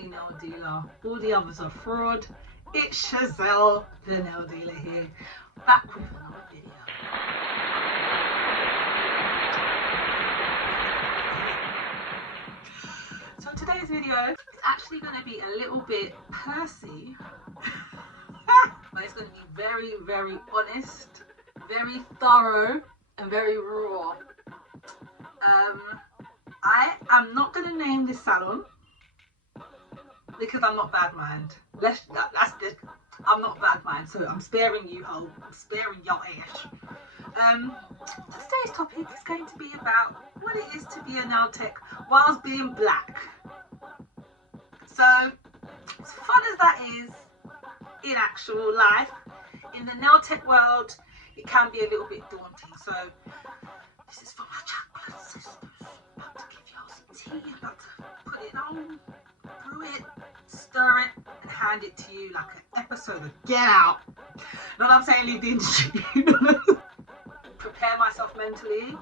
only nail dealer. All the others are fraud. It's Chazelle, the nail dealer here, back with another video. So today's video is actually going to be a little bit Percy, but it's going to be very, very honest, very thorough, and very raw. I am not going to name this salon because I'm not bad mind. I'm not bad mind, so I'm sparing you, I'm sparing your ass. Today's topic is going to be about what it is to be a nail tech whilst being black. So, as fun as that is in actual life, in the nail tech world, it can be a little bit daunting. So, this is for my chocolate sisters. About to give y'all some tea, about to put it on, brew it, stir it, and hand it to you like an episode of Get Out. Know what I'm saying? Leave the industry. Prepare myself mentally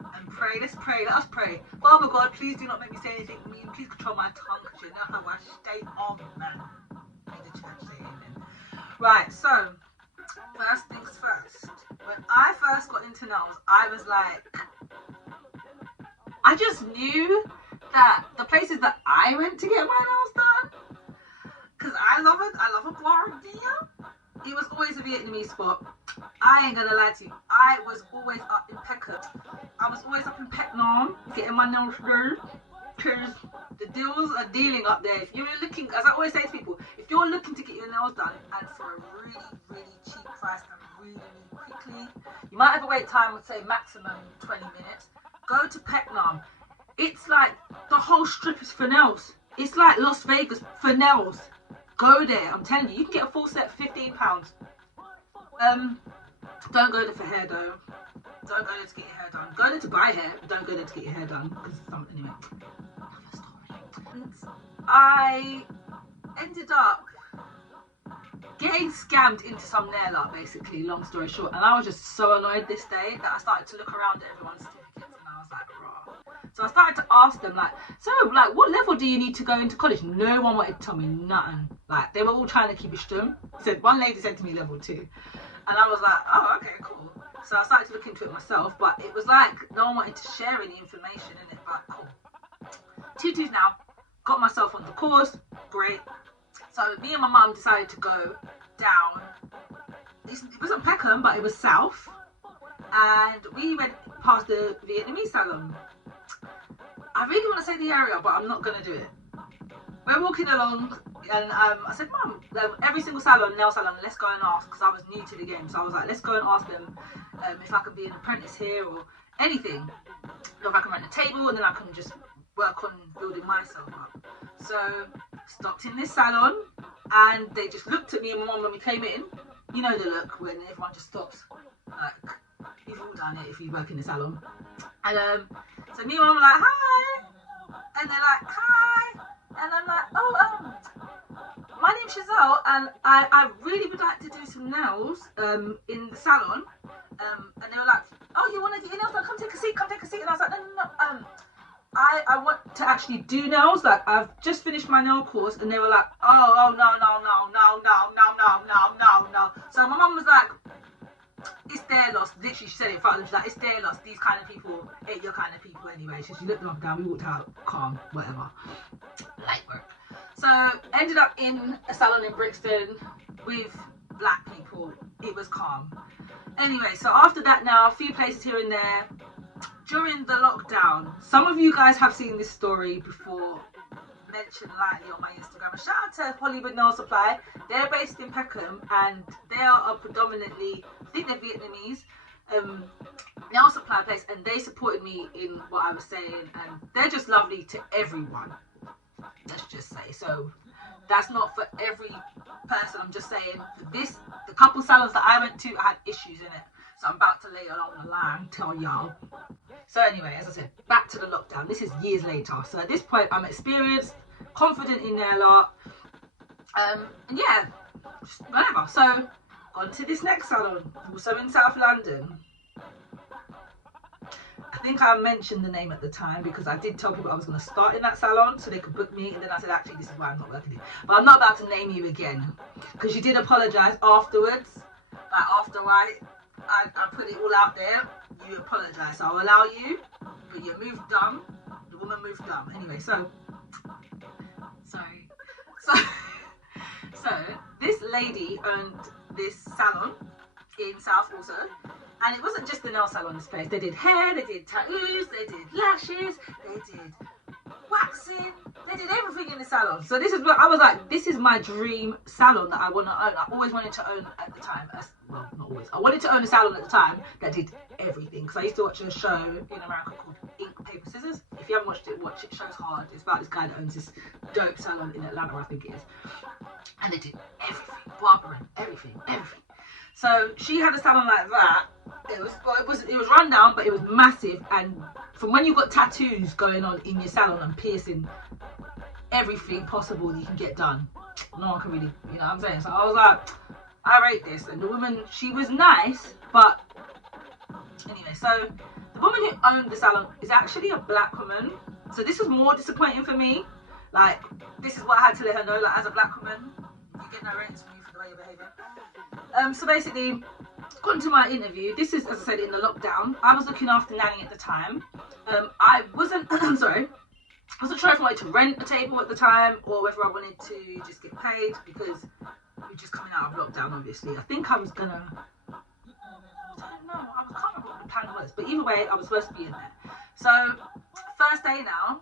and pray. Let's pray. Let us pray. Father God, please do not make me say anything mean. Please control my tongue, because you know how I stay on, man. May the church say amen. Right, so first things first. When I first got into nails, I was like, I just knew that the places that I went to get my nails done, because I love a Borodina. It was always a Vietnamese spot. I ain't gonna lie to you. I was always up in Peckham. I was always up in Peckham getting my nails done, because the deals are dealing up there. If you're looking, as I always say to people, if you're looking to get your nails done and for a really, really cheap price and really, really quickly, you might have a wait time of say maximum 20 minutes. Go to Peckham. It's like the whole strip is for nails. It's like Las Vegas for nails. Go there. I'm telling you, you can get a full set for £15. Don't go there for hair though. Don't go there to get your hair done. Go there to buy hair, but don't go there to get your hair done. Because anyway, another story. I ended up getting scammed into some nail art, basically, long story short. And I was just so annoyed this day that I started to look around at everyone's certificates and I was like, raw. So I started to ask them, like, so, like, what level do you need to go into college? No one wanted to tell me nothing. Like, they were all trying to keep it stum. One lady said to me level 2. And I was like, oh, okay, cool. So I started to look into it myself, but it was like no one wanted to share any information in it, but cool. 2-2 now. Got myself on the course. Great. So me and my mum decided to go down. It wasn't Peckham, but it was south. And we went past the Vietnamese salon. I really want to say the area, but I'm not going to do it. We're walking along, and I said, Mum, every single salon, nail salon, let's go and ask, because I was new to the game. So I was like, let's go and ask them if I can be an apprentice here or anything. Or if I can rent a table, and then I can just work on building myself up. So stopped in this salon, and they just looked at me and my mum when we came in. You know the look when everyone just stops. Like, you've all done it if you work in the salon. And so me and mum were like, hi. And they're like, hi. And I'm like, oh, my name's Chazelle, and I really would like to do some nails in the salon. And they were like, oh, you want to get your nails done? Come take a seat. And I was like, no. I want to actually do nails. Like, I've just finished my nail course, and they were like, oh, no. So my mum was like, it's their loss. Literally, she said it in front of them. She's like, it's their loss. These kind of people ain't your kind of people anyway. So she looked them up and down. We walked out calm, whatever. Light work. So ended up in a salon in Brixton with black people. It was calm. Anyway, so after that now, a few places here and there. During the lockdown, some of you guys have seen this story before, mentioned lightly on my Instagram. A shout out to Hollywood Nail Supply. They're based in Peckham, and they are predominantly, I think they're Vietnamese, nail supply place, and they supported me in what I was saying, and they're just lovely to everyone, let's just say. So that's not for every person, I'm just saying, the couple salons that I went to had issues in it. So I'm about to lay it along the line, tell y'all. So anyway, as I said, back to the lockdown. This is years later. So at this point, I'm experienced, confident in nail art. And yeah, whatever. So on to this next salon, also in South London. I think I mentioned the name at the time because I did tell people I was going to start in that salon so they could book me, and then I said, actually, this is why I'm not working here. But I'm not about to name you again because you did apologise afterwards. Like after I put it all out there, you apologise. So I'll allow you, but you moved dumb. The woman moved dumb. Anyway, so this lady owned this salon in South also, and it wasn't just the nail salon. This place, they did hair, they did tattoos, they did lashes, they did waxing, they did everything in the salon. So this is what I was like, this is my dream salon that I want to own. I always wanted to own at the time, well, not always, I wanted to own a salon at the time that did everything, because I used to watch a show in America called Ink, Paper, Scissors. If you haven't watched it, watch it. Show's hard. It's about this guy that owns this dope salon in Atlanta, I think it is, and they did everything, barbering, everything. So she had a salon like that. It was run down, but it was massive. And from when you got tattoos going on in your salon and piercing, everything possible you can get done, no one can really, you know what I'm saying? So I was like, I rate this. And the woman, she was nice, but anyway. So the woman who owned the salon is actually a black woman. So this was more disappointing for me. Like, this is what I had to let her know. Like, as a black woman, you get no ratings from me for the way you're behaving. So basically, according to my interview, this is, as I said, in the lockdown. I was looking after Nanny at the time. I wasn't, sorry, I wasn't sure if I wanted to rent a table at the time or whether I wanted to just get paid, because we're just coming out of lockdown, obviously. I think I was gonna, I don't know, I can't remember what the plan was, but either way, I was supposed to be in there. So, first day now,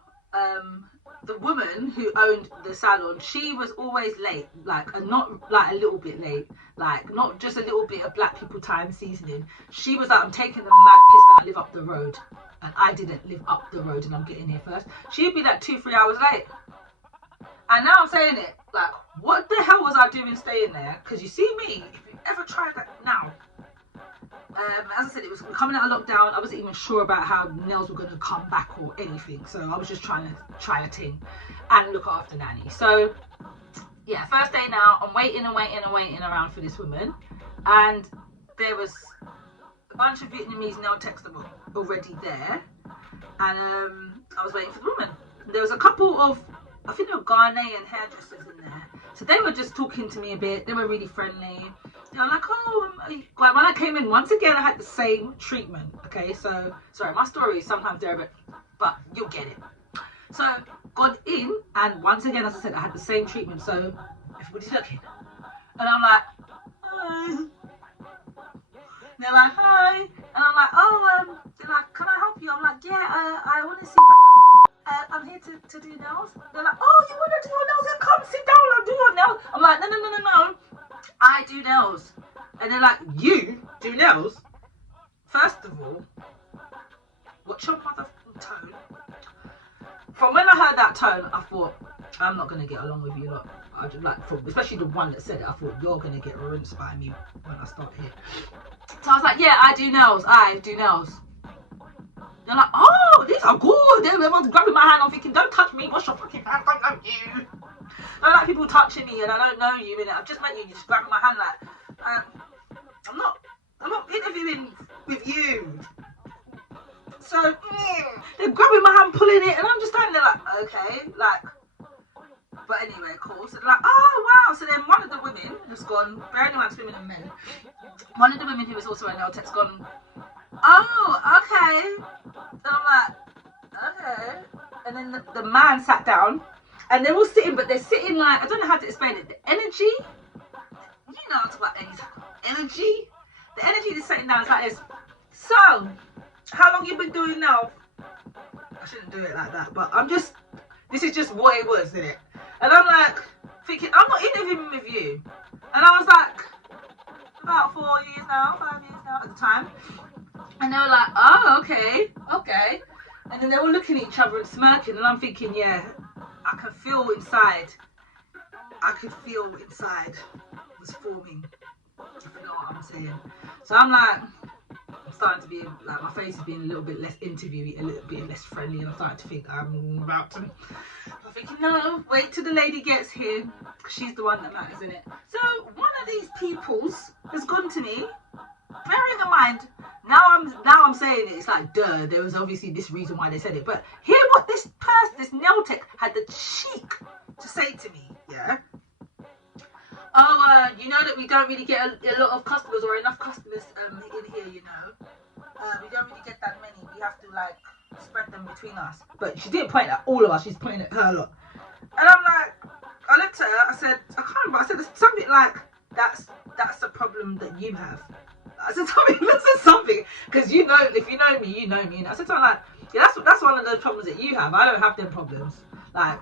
the woman who owned the salon, she was always late, like, and not like a little bit late, like not just a little bit of black people time seasoning. She was like, I'm taking the mad piss and I live up the road, and I didn't live up the road and I'm getting here first. She'd be like 2-3 hours late, and now I'm saying it, like, what the hell was I doing staying there? Because you see me, if you ever tried that now, as I said, it was coming out of lockdown. I wasn't even sure about how nails were going to come back or anything. So I was just trying to try a thing and look after Nanny. So yeah, first day now, I'm waiting around for this woman. And there was a bunch of Vietnamese nail techs that were already there. And I was waiting for the woman. There was a couple of, I think there were Ghanaian hairdressers in there. So they were just talking to me a bit. They were really friendly. They were like, oh, like when I came in, once again, I had the same treatment. Okay, so, sorry, my story is sometimes there a bit, but you'll get it. So, got in, and once again, as I said, I had the same treatment. So, everybody's looking. And I'm like, hi. And they're like, hi. And I'm like, oh, they're like, can I help you? I'm like, yeah, I want to see I'm here to do nails. They're like, oh, you want to do your nails? Then come sit down and do your nails. I'm like, no. I do nails. And they're like, you do nails? First of all, what's your motherfucking tone? From when I heard that tone, I thought, I'm not going to get along with you lot. I just like, especially the one that said it, I thought, you're going to get rinsed by me when I start here. So I was like, yeah, I do nails. They're like, oh, these are good. Everyone's grabbing my hand. I'm thinking, don't touch me. Wash your fucking hands. I don't know you. I don't like people touching me and I don't know you. And I've just met you. You just grabbing my hand like, I'm not interviewing with you. So they're grabbing my hand, pulling it, and I'm just standing there like, okay, like. But anyway, cool. So they're like, oh wow. So then one of the women has gone. Bearing in mind it's women and men. One of the women who was also a nail tech's gone, oh, okay. And I'm like, okay. And then the man sat down, and they're all sitting, but they're sitting like, I don't know how to explain it. The energy, you know, it's about energy. The energy is sitting down is like this. So, how long you been doing now? I shouldn't do it like that, but this is just what it was, isn't it? And I'm like, thinking, I'm not interviewing with you. And I was like, about 5 years now at the time. And they were like, oh, okay. And then they were looking at each other and smirking, and I'm thinking, yeah, I could feel inside was forming, if you know what I'm saying. So I'm like, I'm starting to be, like, my face is being a little bit less interviewy, a little bit less friendly, and I'm starting to think I'm thinking, no, wait till the lady gets here, because she's the one that matters, isn't it? So one of these peoples has gone to me, bearing in mind, Now I'm saying it, it's like, duh, there was obviously this reason why they said it. But hear what this nail tech had the cheek to say to me, yeah? Oh, you know that we don't really get a lot of customers or enough customers in here, you know. We don't really get that many. We have to like spread them between us. But she didn't point at all of us. She's pointing at her lot. And I'm like, I looked at her. I said, I can't remember. I said something like, that's a problem that you have. I said something because you know, if you know me, you know me. And I said something like, yeah, that's one of the problems that you have. I don't have them problems. Like,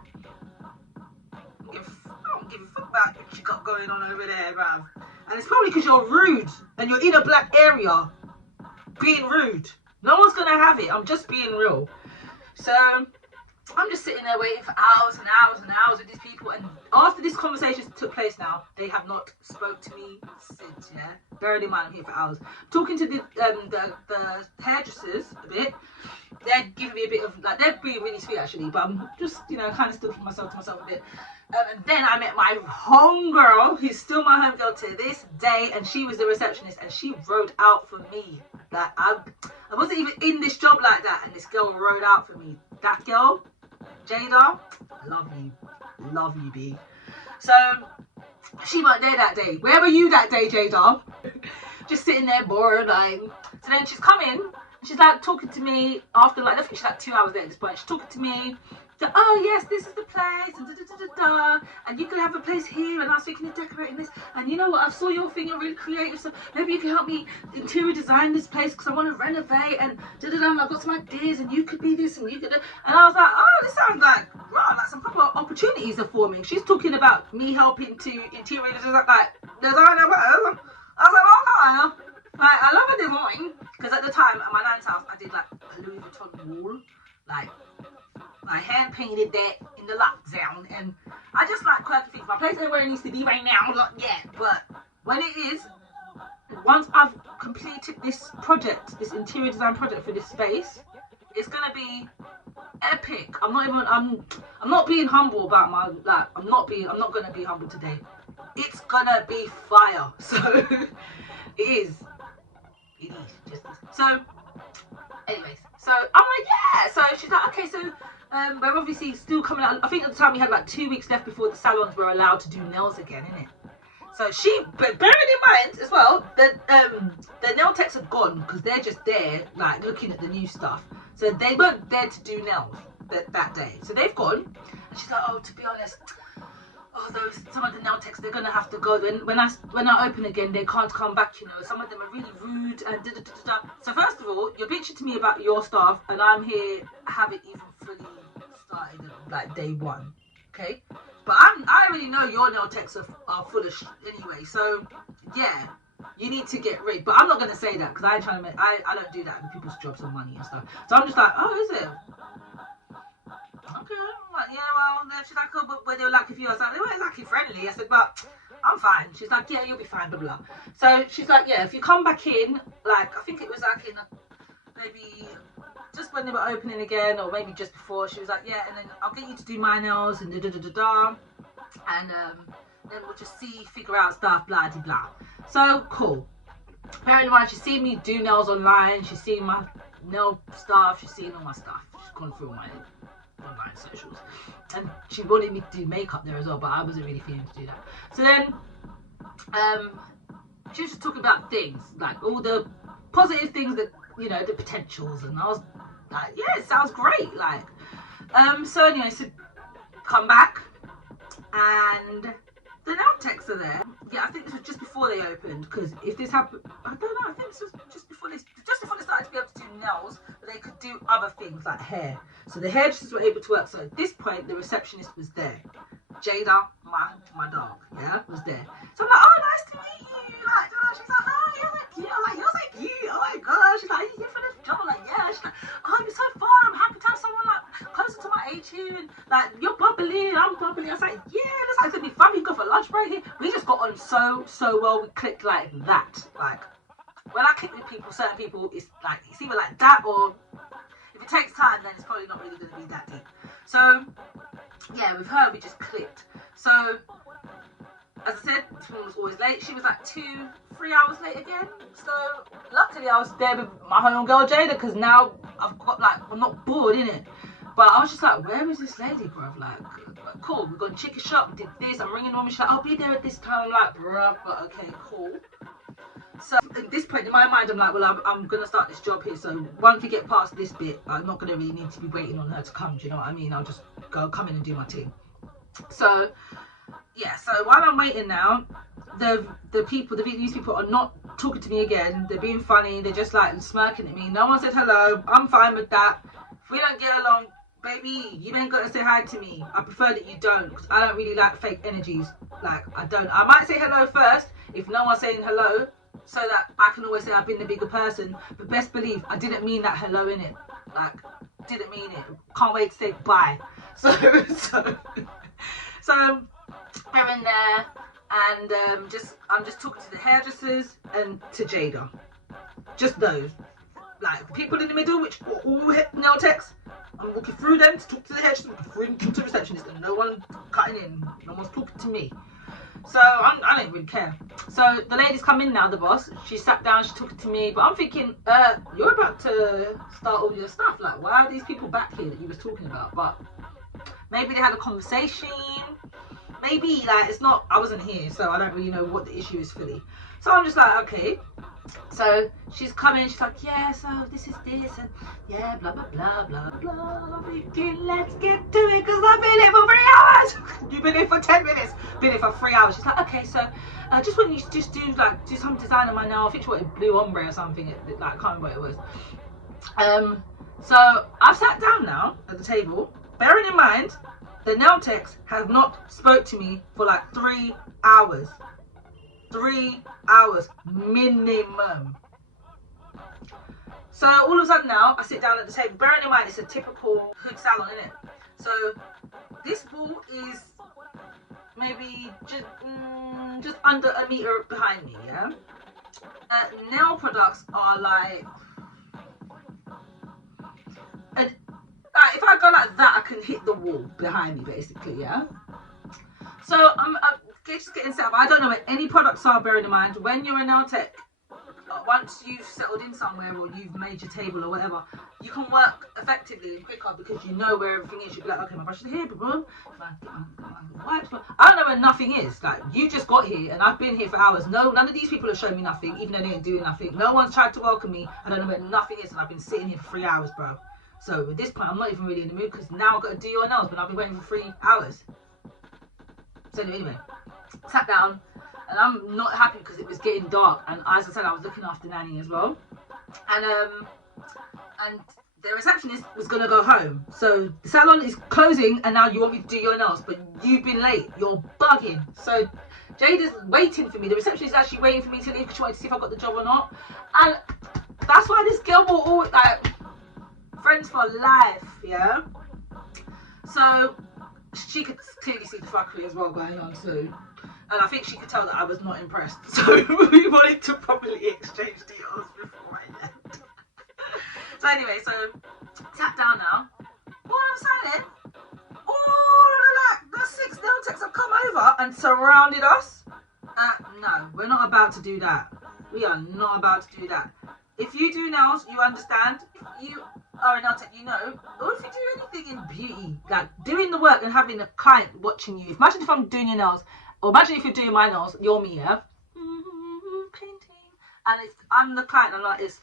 I don't give a fuck about what you got going on over there, bruv. And it's probably because you're rude and you're in a black area being rude. No one's gonna have it. I'm just being real. So I'm just sitting there waiting for hours and hours and hours with these people, and after this conversation took place now, they have not spoke to me since, yeah? Bearing in mind I'm here for hours. Talking to the hairdressers a bit, they're giving me a bit of, like, they're being really sweet actually, but I'm just, you know, kind of still keeping myself to myself a bit. And then I met my homegirl, who's still my homegirl to this day, and she was the receptionist, and she rode out for me. Like, I wasn't even in this job like that, and this girl rode out for me. That girl, Jada, love you, B. So she weren't there that day. Where were you that day, Jada? Just sitting there bored, like. So then she's coming, and she's like talking to me after, like, I think she's like 2 hours there at this point. She's talking to me. So, oh yes, this is the place, and and you can have a place here, and I was thinking of decorating this, and you know what, I saw your thing, you're really creative, so maybe you can help me interior design this place, because I want to renovate, and I've got some ideas, and you could be this, and you could, and I was like, oh, this sounds like, wow, like some proper opportunities are forming. She's talking about me helping to interior design, like, designer, I was like, oh, no, like, I love a design, because at the time, at my nan's house, I did, like, a Louis Vuitton wall, like, I hand painted that in the lockdown, and I just like quirky things. My place ain't where it needs to be right now, not yet, but when it is, once I've completed this project, this interior design project for this space, it's gonna be epic. I'm not being humble about my, like, I'm not gonna be humble today. It's gonna be fire. So it is just so. Anyways, so I'm like, yeah. So she's like, okay, so we're obviously still coming out. I think at the time we had like 2 weeks left before the salons were allowed to do nails again, innit? So but bearing in mind as well that the nail techs are gone because they're just there, like, looking at the new stuff. So they weren't there to do nails that day. So they've gone, and she's like, oh, to be honest, some of the nail techs, they're gonna have to go. When I open again, they can't come back. You know, some of them are really rude and da. So first of all, you're bitching to me about your staff, and I'm here haven't even fully started like day one, okay? But I already know your nail techs are full of shit anyway. So yeah, you need to get rid. But I'm not gonna say that because I ain't trying to I don't do that with people's jobs and money and stuff. So I'm just like, oh, is it? Okay, like, yeah, well, she's like, oh, but they were lucky for you. I was like, they weren't lucky friendly. I said, but I'm fine. She's like, yeah, you'll be fine, blah, blah. So she's like, yeah, if you come back in, like, I think it was like in maybe just when they were opening again, or maybe just before, she was like, yeah, and then I'll get you to do my nails and da. And then we'll just figure out stuff, blah, blah, blah. So, cool. Bearing in mind, she's seen me do nails online. She's seen my nail stuff. She's seen all my stuff. She's gone through my online socials, and she wanted me to do makeup there as well, but I wasn't really feeling to do that. So then she was just talking about things, like all the positive things that, you know, the potentials, and I was like, yeah, it sounds great, like, so anyway, so come back, and the nail techs are there. Yeah, I think this was just before they opened, because if this happened, I don't know, I think this was just before they started to be able to do nails, but they could do other things like hair. So the hairdressers were able to work. So at this point, the receptionist was there. Jada, my dog, yeah, was there. So I'm like, oh, nice to meet you. Like, she's like, oh, you're so cute. I'm like, you're so cute. Oh my gosh. She's like, are you here for this job? I'm like, yeah. She's like, oh, you're so fun. I'm happy to have someone like closer to my age here, and like, you're bubbly, I'm bubbly. I was like, yeah, this is gonna be fun. We go for lunch break here. We just got on so well. We clicked like that. Like, when I click with people, certain people, it's either like that, or if it takes time, then it's probably not really going to be that deep. So yeah, with her, we just clicked. So as I said, she was always late. She was like 2-3 hours late again. So luckily I was there with my homegirl Jada, because now I've got like, I'm not bored in it. But I was just like, where is this lady, bruv? Like, cool, we're going to chicken shop, we did this, I'm ringing on, she's like, I'll be there at this time. I'm like, bruv, but okay, cool. So at this point in my mind, I'm like, well, I'm going to start this job here. So once we get past this bit, I'm not going to really need to be waiting on her to come. Do you know what I mean? I'll just come in and do my thing. So yeah, so while I'm waiting now, these people are not talking to me again. They're being funny. They're just like smirking at me. No one said hello. I'm fine with that. If we don't get along, baby, you ain't got to say hi to me. I prefer that you don't, because I don't really like fake energies. Like, I don't. I might say hello first if no one's saying hello, so that I can always say I've been the bigger person. But best believe I didn't mean that hello in it. Like, didn't mean it. Can't wait to say bye. So we're in there, and I'm just talking to the hairdressers and to Jada. Just those. Like, the people in the middle, which are all nail techs. I'm walking through them to talk to the hairdresser, walking through them to talk to the receptionist, and no one cutting in. No one's talking to me. So I don't really care. So the lady's come in now, the boss. She sat down, she's talking to me, but I'm thinking, you're about to start all your stuff. Like, why are these people back here that you was talking about? But maybe they had a conversation. Maybe, like, it's not, I wasn't here, so I don't really know what the issue is fully. So I'm just like, okay. So she's coming, she's like, yeah, so this is this, and yeah, blah, blah, blah, blah, blah. I'm thinking, let's get to it, because I've been here for 3 hours. You've been here for 10 minutes. Been here for 3 hours. She's like, okay, so I just want you to just do some design on my nail. I think she wanted blue ombre or something. Like, I can't remember what it was. So I've sat down now at the table, bearing in mind, the nail techs have not spoke to me for like 3 hours. 3 hours minimum. So all of a sudden now, I sit down at the table, bearing in mind it's a typical hood salon, isn't it? So this wall is maybe just under a meter behind me, yeah? Nail products are like, if I go like that, I can hit the wall behind me, basically, yeah? So I'm just getting set up. I don't know where any products are, bearing in mind, when you're a nail tech, once you've settled in somewhere or you've made your table or whatever, you can work effectively and quicker because you know where everything is. You'll be like, okay, my brush is here, boom. I don't know where nothing is. Like, you just got here and I've been here for hours. No, none of these people have shown me nothing, even though they ain't doing nothing. No one's tried to welcome me. I don't know where nothing is, and I've been sitting here for 3 hours, bro. So at this point, I'm not even really in the mood because now I've got to do your nails, but I've been waiting for 3 hours. So anyway, sat down, and I'm not happy because it was getting dark, and as I said, I was looking after Nanny as well, and the receptionist was gonna go home, so the salon is closing, and now you want me to do your nails, but you've been late, you're bugging. So Jada's waiting for me. The receptionist is actually waiting for me to leave because she wanted to see if I got the job or not, and that's why this girl will always, like, friends for life, yeah. So she could clearly see the fuckery as well going on too. And I think she could tell that I was not impressed. So we wanted to probably exchange deals before I left. So anyway, so sat down now. All of a sudden, all of the 6 nail techs have come over and surrounded us. No, we're not about to do that. We are not about to do that. If you do nails, you understand. If you are a nail tech, you know. Or if you do anything in beauty, like doing the work and having a client watching you. Imagine if I'm doing your nails, or imagine if you're doing my nails, you're me, yeah? And I'm the client, and like this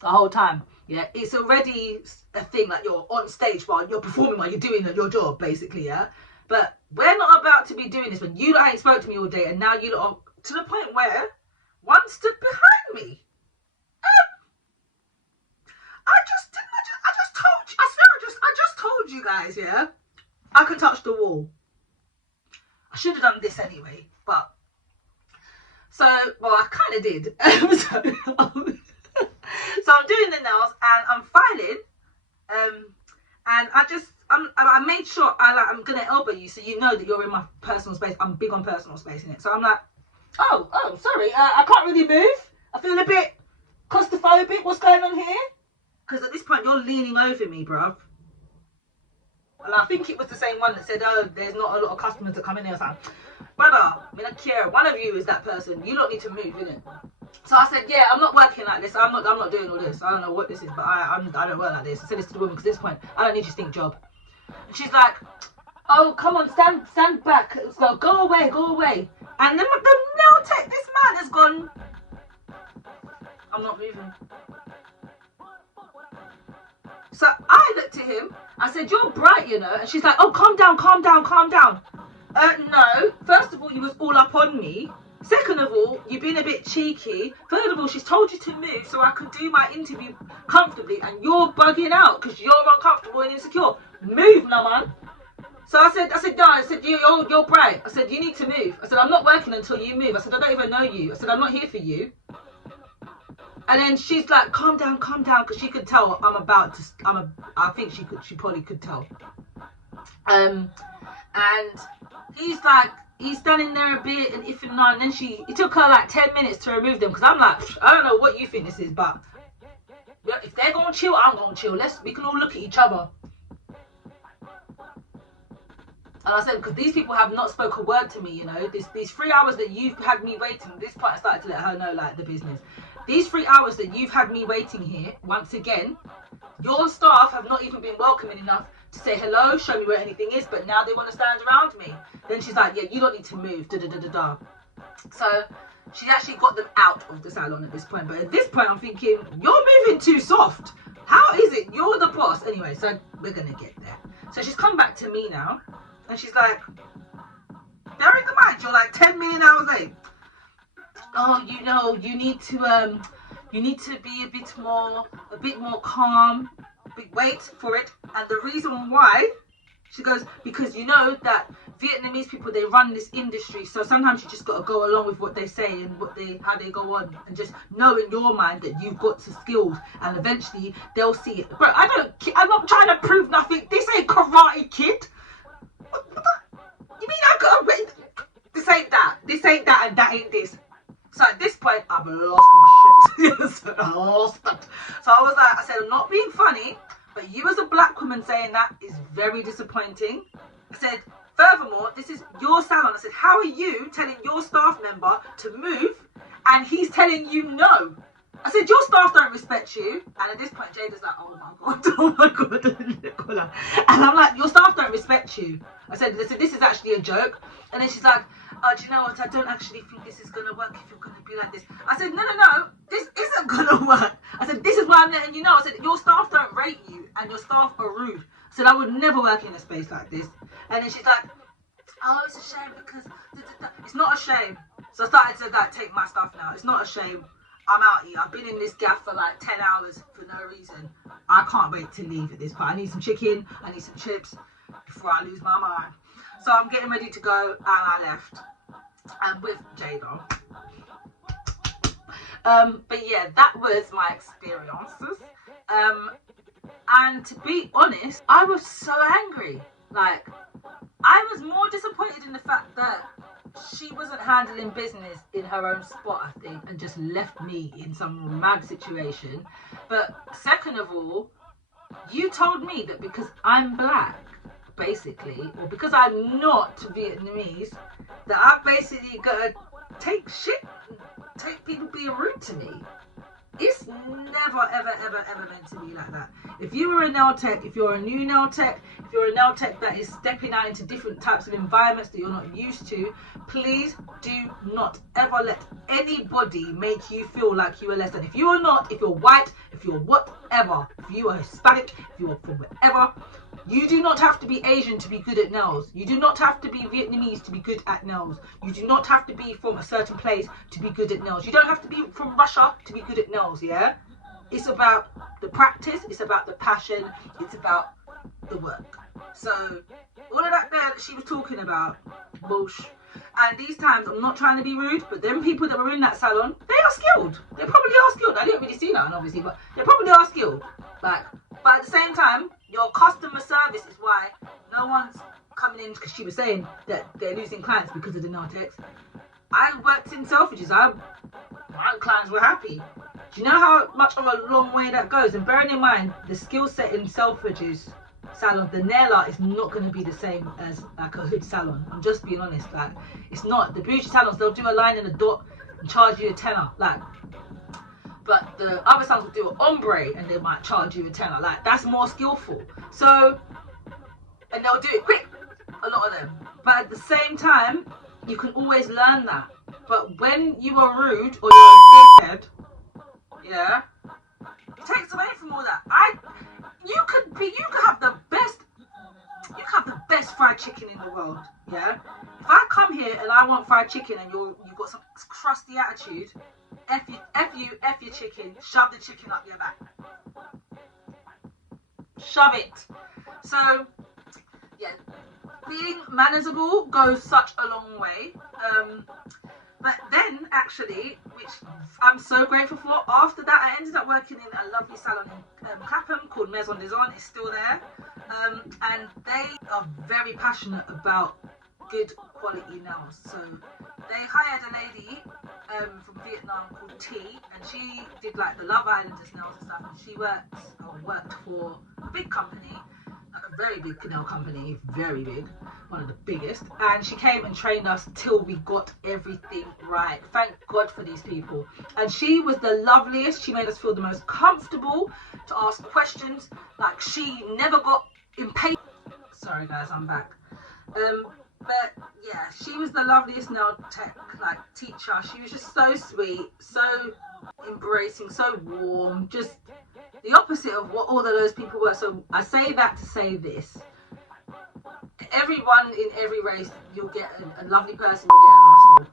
the whole time, yeah? It's already a thing, like you're on stage while you're performing, while you're doing your job, basically, yeah? But we're not about to be doing this when you lot ain't spoke to me all day, and now you lot are to the point where one stood behind me. I just told you guys, yeah, I can touch the wall. I should have done this anyway, but well, I kind of did. So I'm doing the nails and I'm filing, and I made sure I'm gonna elbow you so you know that you're in my personal space. I'm big on personal space in it, so I'm like, oh, sorry, I can't really move. I feel a bit claustrophobic. What's going on here? Because at this point you're leaning over me, bruv. And I think it was the same one that said, oh, there's not a lot of customers that come in there or something. Brother, I mean, I care. One of you is that person. You don't need to move, innit? So I said, yeah, I'm not working like this. I'm not doing all this. I don't know what this is, but I don't work like this. I said this to the woman because at this point, I don't need your stink job. And she's like, oh, come on, stand back. So go away. And then the nail tech, this man has gone, I'm not moving. So I looked at him, I said, you're bright, you know. And she's like, oh, calm down. No, first of all, you was all up on me. Second of all, you've been a bit cheeky. Third of all, she's told you to move so I could do my interview comfortably, and you're bugging out because you're uncomfortable and insecure. Move, no man. So I said, no, I said, you're bright. I said, you need to move. I said, I'm not working until you move. I said, I don't even know you. I said, I'm not here for you. And then she's like, calm down, because she could tell I think she probably could tell. And he's like, he's standing there a bit and if and not, and then it took her like 10 minutes to remove them, because I'm like, I don't know what you think this is, but if they're gonna chill, I'm gonna chill. We can all look at each other. And I said, because these people have not spoke a word to me, you know, these 3 hours that you've had me waiting, this part I started to let her know, like, the business. These 3 hours that you've had me waiting here, once again, your staff have not even been welcoming enough to say hello, show me where anything is, but now they want to stand around me. Then she's like, yeah, you don't need to move, So she actually got them out of the salon at this point. But at this point, I'm thinking, you're moving too soft. How is it? You're the boss. Anyway, so we're going to get there. So she's come back to me now. And she's like, bear in mind, you're like 10 million hours late. Oh, you know, you need to be a bit more calm. Wait for it. And the reason why, she goes, because you know that Vietnamese people, they run this industry, so sometimes you just got to go along with what they say and how they go on, and just know in your mind that you've got the skills, and eventually they'll see it. Bro, I'm not trying to prove nothing. This ain't Karate Kid. You mean I gotta wait? This ain't that, and that ain't this. So at this point, I've lost my shit. So I said, I'm not being funny, but you as a black woman saying that is very disappointing. I said, furthermore, this is your salon. I said, how are you telling your staff member to move and he's telling you no? I said, your staff don't respect you. And at this point, Jada's like, oh my God. And I'm like, your staff don't respect you. I said, this is actually a joke. And then she's like, oh, do you know what? I don't actually think this is going to work if you're going to be like this. I said, no, this isn't going to work. I said, this is why I'm letting you know. I said, your staff don't rate you and your staff are rude. I said, I would never work in a space like this. And then she's like, oh, it's a shame because... It's not a shame. So I started to take my stuff now. It's not a shame. I'm out here. I've been in this gaff for like 10 hours for no reason. I can't wait to leave at this point. I need some chicken. I need some chips before I lose my mind. So I'm getting ready to go, and I left. With Jada. But yeah, that was my experiences. And to be honest, I was so angry. Like, I was more disappointed in the fact that she wasn't handling business in her own spot, I think, and just left me in some mad situation. But second of all, you told me that because I'm black, basically, or because I'm not Vietnamese, that I've basically got to take shit, take people being rude to me. It's never, ever meant to be like that. If you are a nail tech, if you're a new nail tech, if you're a nail tech that is stepping out into different types of environments that you're not used to, please do not ever let anybody make you feel like you are less than. If you are not, if you're white, if you're whatever, if you are Hispanic, if you are from wherever, you do not have to be Asian to be good at nails. You do not have to be Vietnamese to be good at nails. You do not have to be from a certain place to be good at nails. You don't have to be from Russia to be good at nails, yeah? It's about the practice, it's about the passion, it's about the work. So, all of that there that she was talking about, bullshit. And these times, I'm not trying to be rude, but them people that were in that salon, they are skilled. They probably are skilled. I didn't really see that, obviously, but they probably are skilled. Like, but at the same time, your customer service is why no one's coming in, because she was saying that they're losing clients because of the nail techs. I worked in Selfridges. My clients were happy. Do you know how much of a long way that goes? And bearing in mind, the skill set in Selfridges salon, the nail art is not going to be the same as like a hood salon. I'm just being honest. Like, it's not. The beauty salons, they'll do a line and a dot and charge you a tenner. Like, but the other salons will do an ombre and they might charge you a tenner. Like, that's more skillful. So, and they'll do it quick, a lot of them. But at the same time, you can always learn that. But when you are rude or you're a dickhead, yeah, it takes away from all that. You could have the best fried chicken in the world, yeah. If I come here and I want fried chicken and you've got some crusty attitude, F your chicken, shove the chicken up your back. Shove it. So, yeah, being manageable goes such a long way. But then, actually, which I'm so grateful for, after that, I ended up working in a lovely salon in Clapham called Maison des Arts. It's still there. And they are very passionate about good quality nails. So they hired a lady from Vietnam called T, and she did like the Love Islanders nails and stuff. And she worked for a big company, like a very big nail company, very big, one of the biggest. And she came and trained us till we got everything right. Thank God for these people. And she was the loveliest. She made us feel the most comfortable to ask questions. Like, she never got impatient. Sorry guys, I'm back. But yeah, she was the loveliest nail tech, like, teacher. She was just so sweet, so embracing, so warm, just the opposite of what all of those people were. So I say that to say this: everyone in every race, you'll get a lovely person, you'll get an asshole.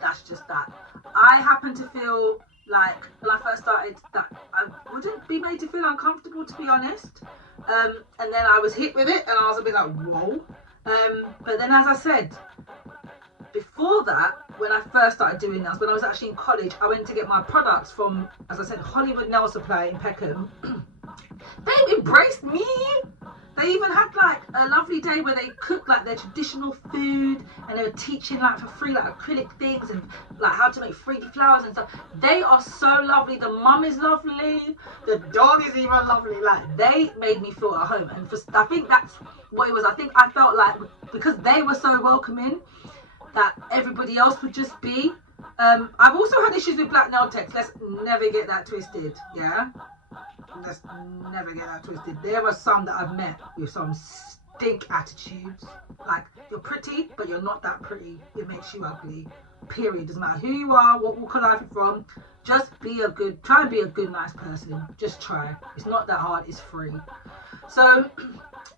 That's just that. I happen to feel like when I first started that I wouldn't be made to feel uncomfortable, to be honest. And then I was hit with it and I was a bit like, whoa. But then, as I said, before that, when I first started doing nails, when I was actually in college, I went to get my products from, as I said, Hollywood Nail Supply in Peckham. They embraced me. They even had like a lovely day where they cooked like their traditional food, and they were teaching like for free like acrylic things and like how to make freaky flowers and stuff. They are so lovely. The mum is lovely. The dog is even lovely. Like, they made me feel at home, and I think that's what it was. I think I felt like because they were so welcoming that everybody else would just be. I've also had issues with black nail techs. Let's never get that twisted. Yeah. Let's never get that twisted. There are some that I've met with some stink attitudes. Like, you're pretty, but you're not that pretty. It makes you ugly. Period. Doesn't matter who you are, what walk of life you're from. Just try and be a good, nice person. Just try. It's not that hard. It's free. So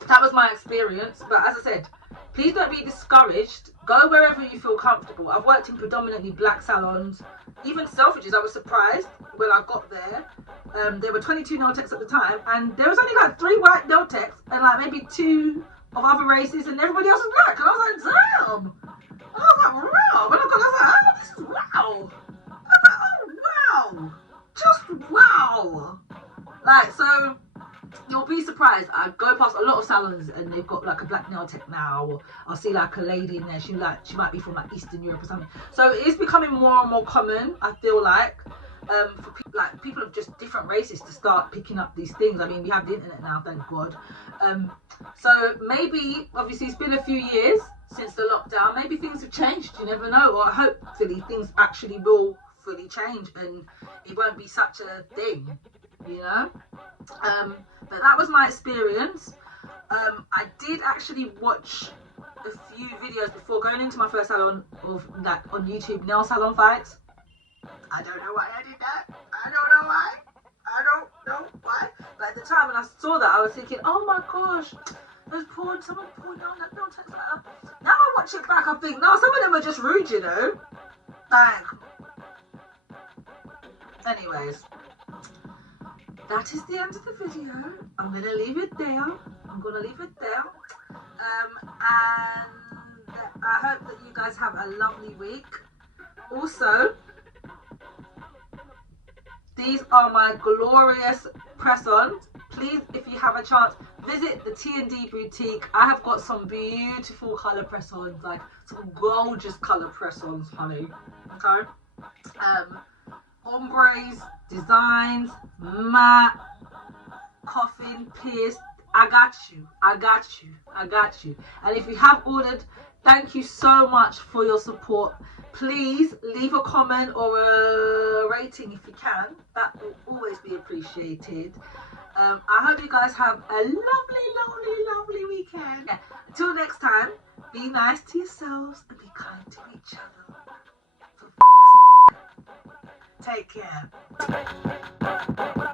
that was my experience. But as I said, please don't be discouraged. Go wherever you feel comfortable. I've worked in predominantly black salons. Even Selfridges, I was surprised when I got there. There were 22 nail techs at the time, and there was only like 3 white nail techs and like maybe 2 of other races, and everybody else was black. And I was like, damn. I was like, wow. When I got, I was like, oh, this is wow. I was like, oh, wow. Just wow. Like, so you'll be surprised. I go past a lot of salons and they've got like a black nail tech now, or I'll see like a lady in there, she might be from like Eastern Europe or something. So it is becoming more and more common, I feel like, for people of just different races to start picking up these things. I mean, we have the internet now, thank God. So maybe, obviously it's been a few years since the lockdown, maybe things have changed, you never know, or hopefully things actually will fully change and it won't be such a thing, you know. But that was my experience. I did actually watch a few videos before going into my first salon of that on YouTube, nail salon fights. I don't know why I did that. I don't know why. But at the time when I saw that, I was thinking, oh my gosh, someone poured down that nail tech. Now I watch it back, I think, no, some of them are just rude, you know. Like, anyways, that is the end of the video. I'm going to leave it there. And I hope that you guys have a lovely week. Also, these are my glorious press-ons. Please, if you have a chance, visit the T&D boutique. I have got some beautiful colour press-ons, like some gorgeous colour press-ons, honey. Okay. Ombres, designs, matte, coffin, pierced, I got you. I got you. I got you. And if you have ordered, thank you so much for your support. Please leave a comment or a rating if you can. That will always be appreciated. I hope you guys have a lovely, lovely, lovely weekend. Yeah. Until next time, be nice to yourselves and be kind to each other. For f***'s sake. Take care.